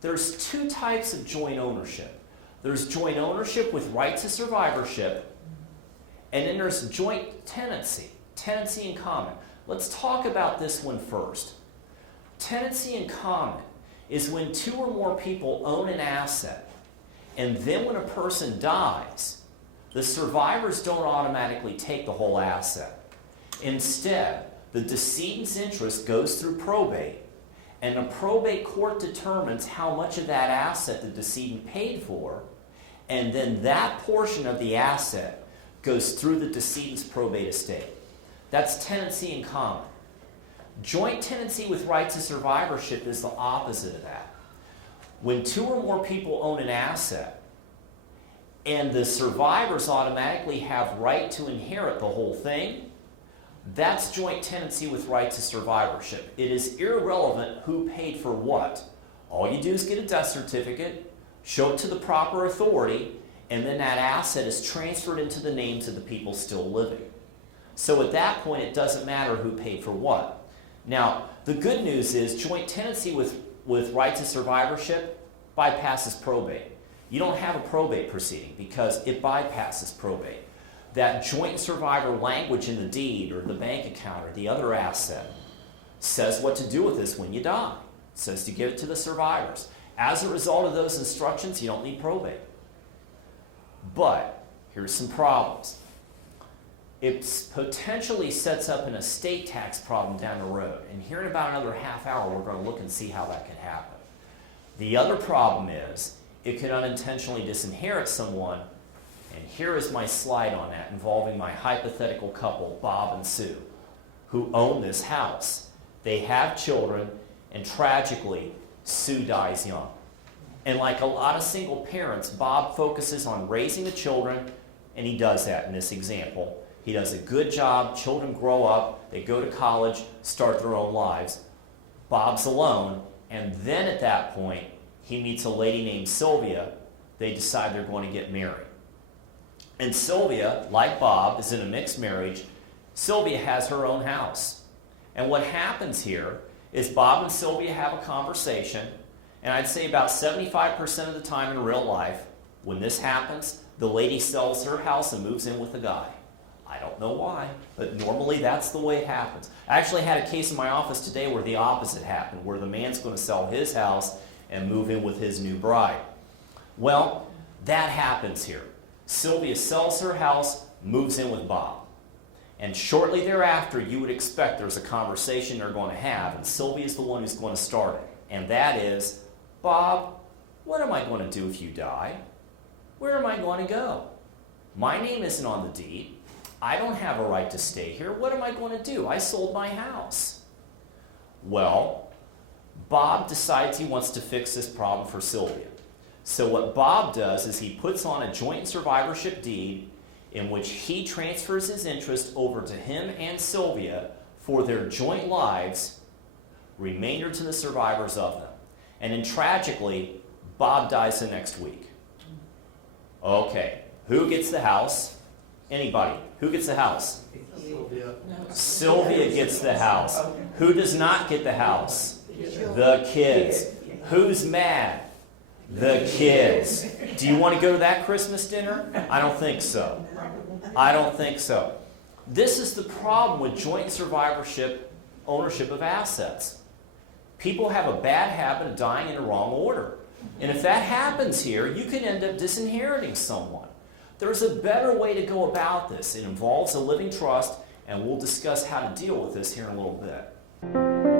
there's two types of joint ownership. There's joint ownership with right to survivorship, and then there's joint tenancy, tenancy in common. Let's talk about this one first. Tenancy in common is when two or more people own an asset, and then when a person dies, the survivors don't automatically take the whole asset. Instead, the decedent's interest goes through probate, and the probate court determines how much of that asset the decedent paid for, and then that portion of the asset goes through the decedent's probate estate. That's tenancy in common. Joint tenancy with right to survivorship is the opposite of that. When two or more people own an asset, and the survivors automatically have right to inherit the whole thing, that's joint tenancy with right to survivorship. It is irrelevant who paid for what. All you do is get a death certificate, show it to the proper authority, and then that asset is transferred into the names of the people still living. So at that point, it doesn't matter who paid for what. Now, the good news is joint tenancy with right to survivorship bypasses probate. You don't have a probate proceeding because it bypasses probate. That joint survivor language in the deed or the bank account or the other asset says what to do with this when you die. It says to give it to the survivors. As a result of those instructions, you don't need probate. But here's some problems. It potentially sets up an estate tax problem down the road. And here in about another half hour, we're going to look and see how that can happen. The other problem is it could unintentionally disinherit someone. And here is my slide on that involving my hypothetical couple, Bob and Sue, who own this house. They have children, and tragically, Sue dies young. And like a lot of single parents, Bob focuses on raising the children, and he does that in this example. He does a good job. Children grow up, they go to college, start their own lives. Bob's alone, and then at that point, he meets a lady named Sylvia. They decide they're going to get married. And Sylvia, like Bob, is in a mixed marriage. Sylvia has her own house. And what happens here is Bob and Sylvia have a conversation, and I'd say about 75% of the time in real life, when this happens, the lady sells her house and moves in with the guy. I don't know why, but normally that's the way it happens. I actually had a case in my office today where the opposite happened, where the man's going to sell his house and move in with his new bride. Well, that happens here. Sylvia sells her house, moves in with Bob. And shortly thereafter, you would expect there's a conversation they're going to have, and Sylvia's the one who's going to start it. And that is, Bob, what am I going to do if you die? Where am I going to go? My name isn't on the deed. I don't have a right to stay here. What am I going to do? I sold my house. Well, Bob decides he wants to fix this problem for Sylvia. So what Bob does is he puts on a joint survivorship deed in which he transfers his interest over to him and Sylvia for their joint lives, remainder to the survivors of them. And then tragically, Bob dies the next week. Okay, who gets the house? Anybody. Who gets the house? Sylvia. Sylvia gets the house. Who does not get the house? The kids. Who's mad? The kids. Do you want to go to that Christmas dinner? I don't think so. I don't think so. This is the problem with joint survivorship ownership of assets. People have a bad habit of dying in the wrong order. And if that happens here, you can end up disinheriting someone. There's a better way to go about this. It involves a living trust, and we'll discuss how to deal with this here in a little bit.